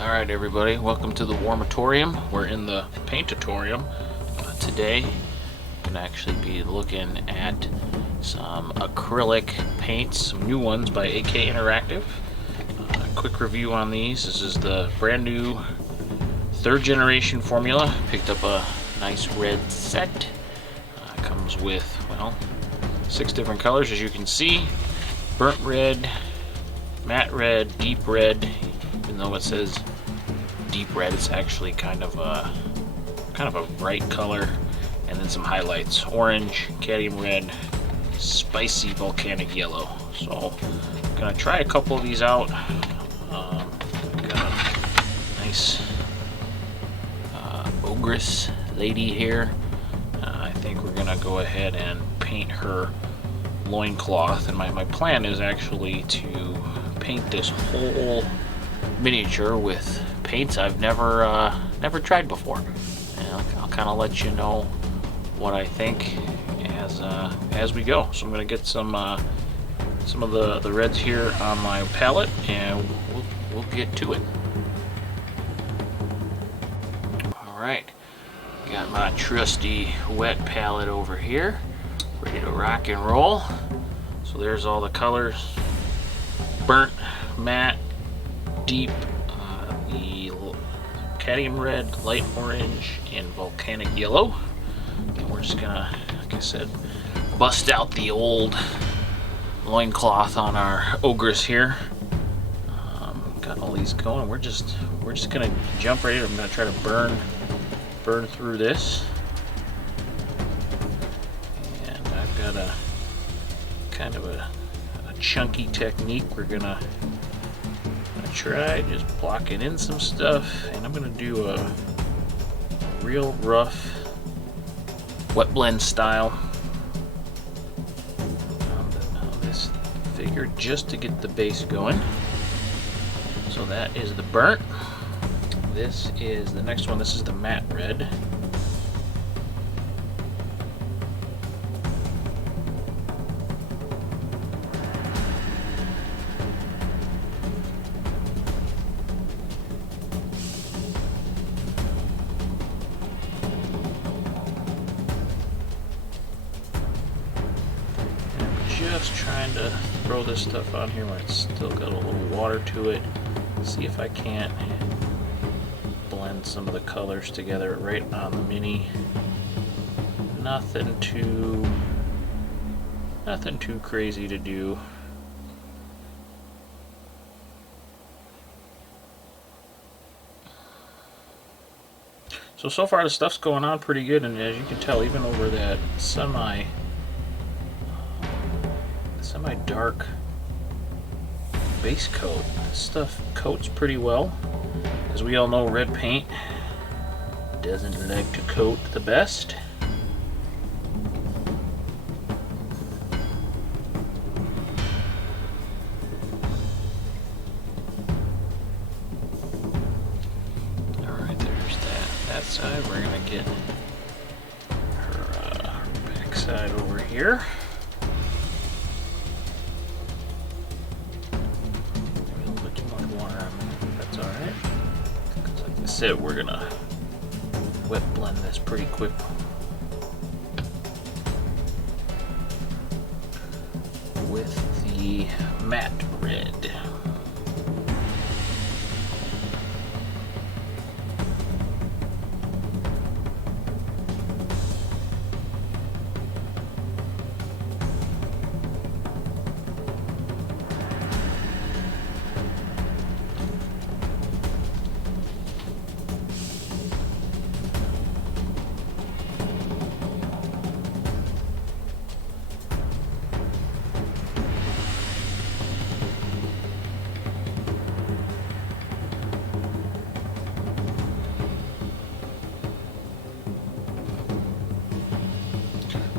Alright everybody, welcome to the Warmatorium. We're in the Paintatorium. Today I'm going to actually be looking at some acrylic paints, some new ones by AK Interactive. Quick review on these. This is the brand new 3rd generation formula. Picked up a nice red set. Comes with, well, 6 different colors as you can see. Burnt red, matte red, deep red. Even though it says deep red, it's actually kind of a bright color, and then some highlights: orange, cadmium red, spicy volcanic yellow. So I'm gonna try a couple of these out. Got a nice ogress lady here. I think we're gonna go ahead and paint her loincloth, and my plan is actually to paint this whole miniature with paints I've never tried before, and I'll kind of let you know what I think as we go. So I'm gonna get some of the reds here on my palette, and we'll get to it. All right, got my trusty wet palette over here, ready to rock and roll. So there's all the colors: burnt, matte, deep, the cadmium red, light orange, and volcanic yellow. And we're just gonna, like I said, bust out the old loincloth on our ogress here. Got all these going. We're just gonna jump right in. I'm gonna try to burn through this, and I've got a kind of a chunky technique. We're gonna try just blocking in some stuff, and I'm gonna do a real rough wet blend style on this figure, just to get the base going. So that is the burnt. This is the next one. This is the matte red. Just trying to throw this stuff on here when it's still got a little water to it. See if I can't blend some of the colors together right on the mini. Nothing too crazy to do. So far the stuff's going on pretty good, and as you can tell, even over that semi dark base coat, this stuff coats pretty well. As we all know, red paint doesn't like to coat the best. Alright, there's that side. We're gonna get her back side over here. We're gonna wet blend this pretty quick with the matte red.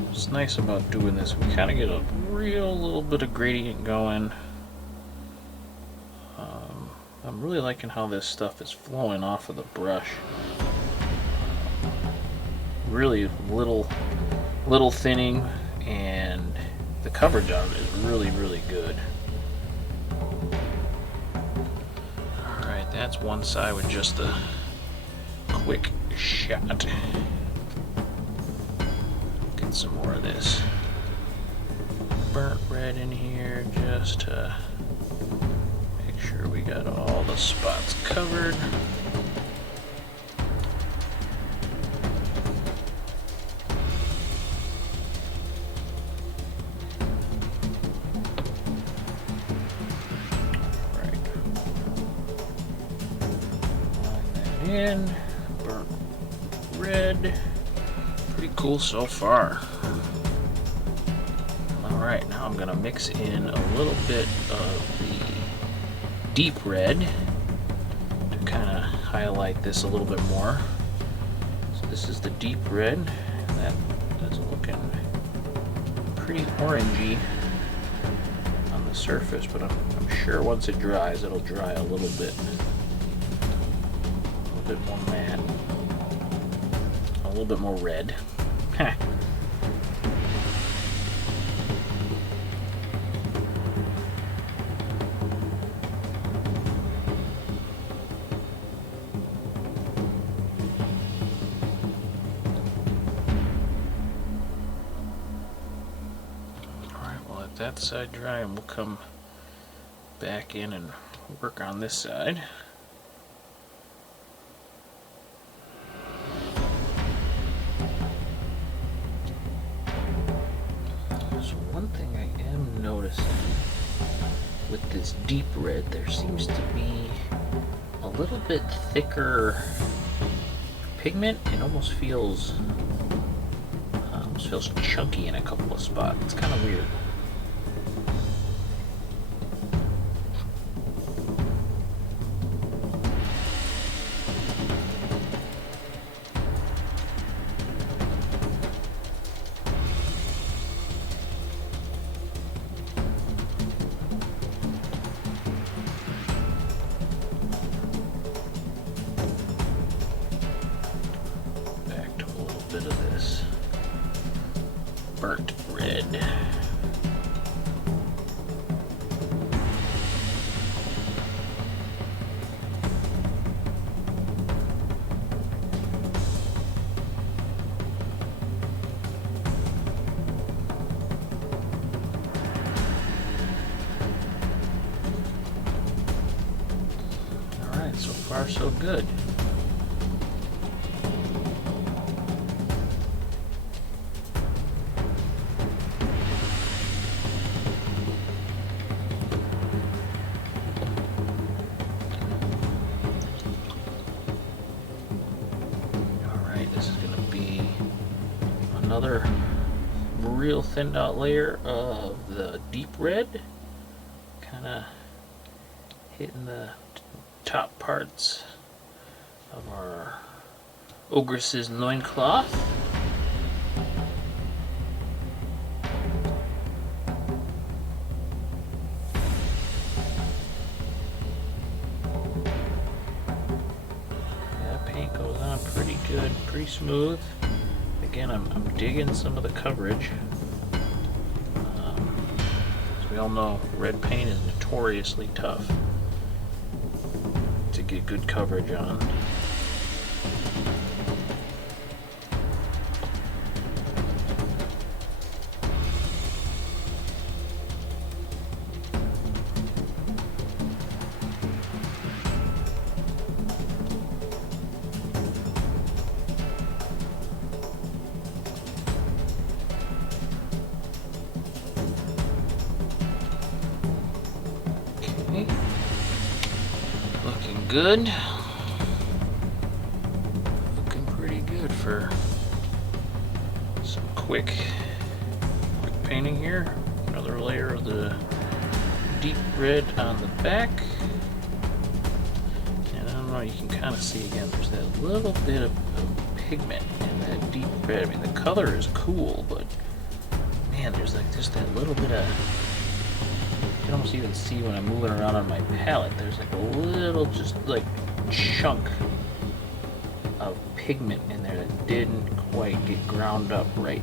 What's nice about doing this, we kind of get a real little bit of gradient going. I'm really liking how this stuff is flowing off of the brush. Really little thinning, and the coverage on it is really good. That's one side with just the quick shot. Get some more of this burnt red in here just to make sure we got all the spots covered. In burnt red. Pretty cool so far. Alright, now I'm gonna mix in a little bit of the deep red to kind of highlight this a little bit more. So this is the deep red. That is looking pretty orangey on the surface, but I'm sure once it dries, it'll dry a little bit more matte, a little bit more red. Alright, well, let that side dry and we'll come back in and work on this side. With this deep red, there seems to be a little bit thicker pigment. It almost feels chunky in a couple of spots. It's kind of weird. Bit of this burnt red. Alright, so far so good. This is going to be another real thinned out layer of the deep red, kind of hitting the top parts of our ogre's loincloth. Paint goes on pretty good, pretty smooth. Again, I'm digging some of the coverage. As we all know, red paint is notoriously tough to get good coverage on. Looking good. Looking pretty good for some quick painting here. Another layer of the deep red on the back. And I don't know, you can kind of see again, there's that little bit of pigment in that deep red. I mean, the color is cool, but man, there's like just that little bit of, you can almost even see when I'm moving around on my palette, there's like a little just like chunk of pigment in there that didn't quite get ground up right.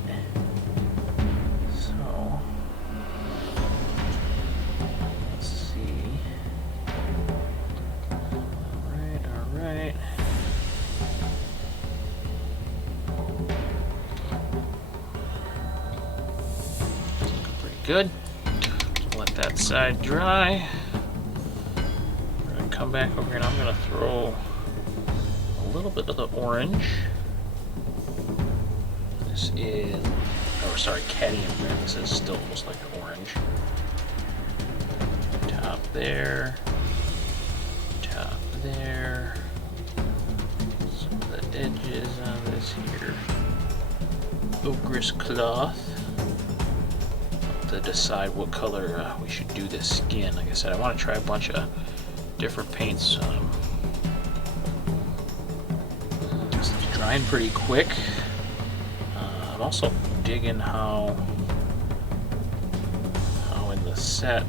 So let's see. good. So let that side dry. We're going to come back over here and I'm going to throw a little bit of the orange. This is, oh sorry, cadmium red. This is still almost like an orange. Top there. Top there. Some of the edges on this here. Ogre cloth. To decide what color we should do this skin. Like I said, I want to try a bunch of different paints. It's drying pretty quick. I'm also digging how in the set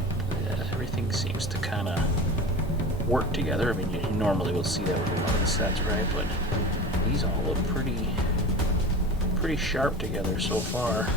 everything seems to kind of work together. I mean, you normally will see that with a lot of the sets, right? But these all look pretty sharp together so far.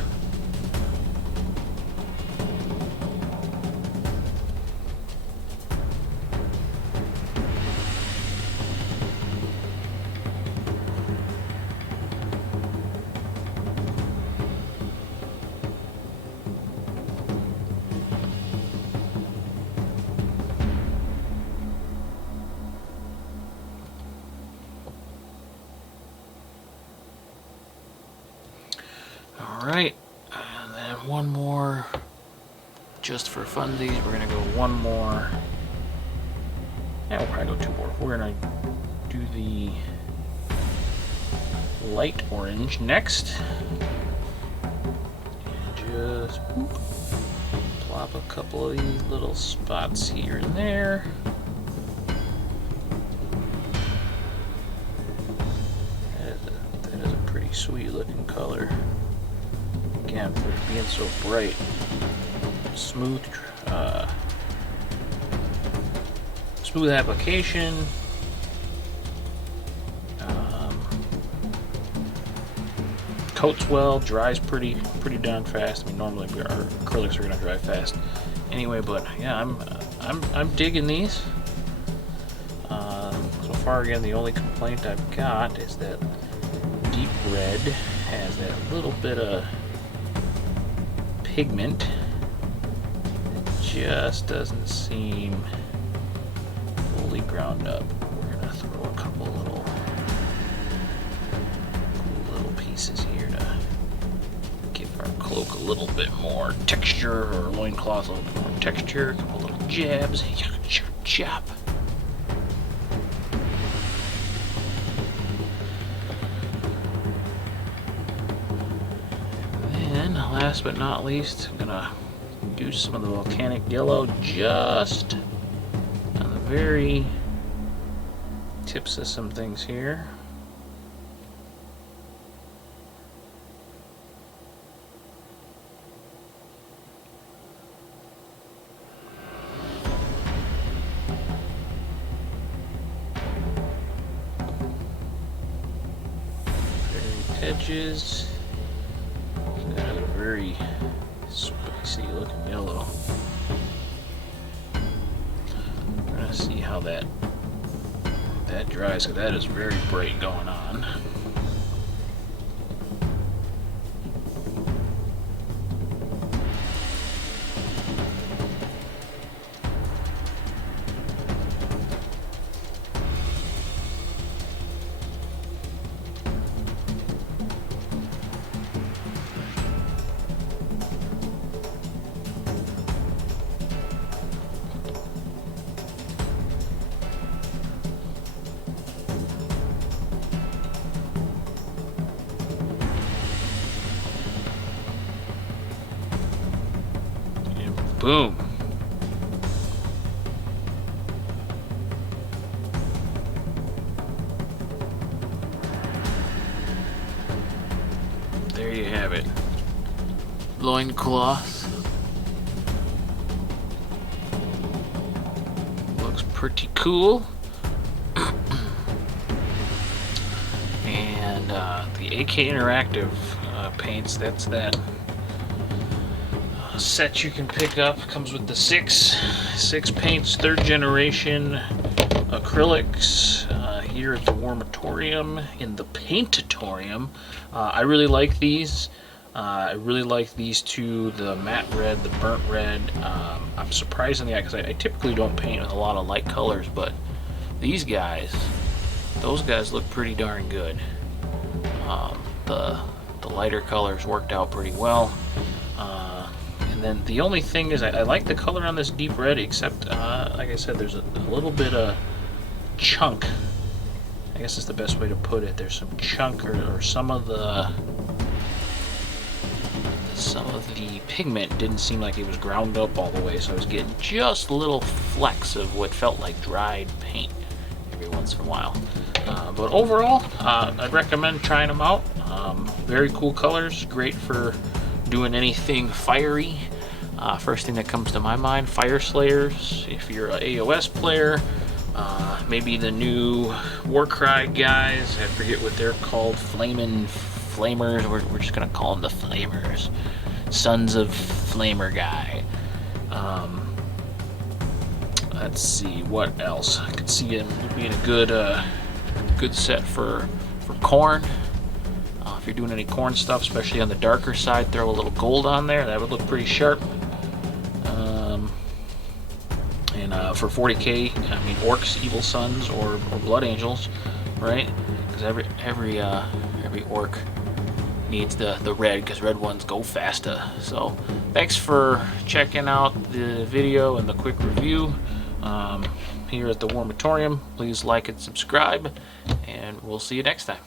Alright, and then one more, just for funsies, we're going to go one more, and we'll probably go two more. We're going to do the light orange next, and just plop a couple of these little spots here and there. That is a pretty sweet looking color. Again, for being so bright, smooth application. Coats well, dries pretty darn fast. I mean, normally our acrylics are gonna dry fast anyway, but yeah, I'm digging these. So far, again, the only complaint I've got is that deep red has that little bit of pigment. It just doesn't seem fully ground up. We're gonna throw a couple little pieces here to give our cloak a little bit more texture, or loincloth a little bit more texture. A couple little jabs. Chop. Last but not least, I'm gonna do some of the volcanic yellow just on the very tips of some things here. Very edges. That is a very spicy looking yellow. We're gonna see how that dries, because that is very bright going on. Boom. There you have it. Loincloth. Looks pretty cool. And the AK Interactive paints, that's that set you can pick up. Comes with the six paints, 3rd generation acrylics here at the Warmatorium in the Paintatorium. I really like these. I really like these two, the matte red, the burnt red. I'm surprisingly, because I typically don't paint with a lot of light colors, but these guys, those guys look pretty darn good. The lighter colors worked out pretty well. And then the only thing is, I like the color on this deep red, except, like I said, there's a little bit of chunk. I guess is the best way to put it. There's some chunk or some of the pigment didn't seem like it was ground up all the way, so I was getting just little flecks of what felt like dried paint every once in a while. But overall, I'd recommend trying them out. Very cool colors, great for doing anything fiery. First thing that comes to my mind, Fire Slayers. If you're an AOS player, maybe the new Warcry guys, I forget what they're called, Flamers, we're just gonna call them the Flamers. Sons of Flamer guy. Let's see, what else? I could see him being a good set for corn. If you're doing any corn stuff, especially on the darker side, throw a little gold on there. That would look pretty sharp. And for 40k, I mean, orcs, evil sons, or blood angels, right? Because every orc needs the red, because red ones go faster. So thanks for checking out the video and the quick review here at the Warmatorium. Please like and subscribe, and we'll see you next time.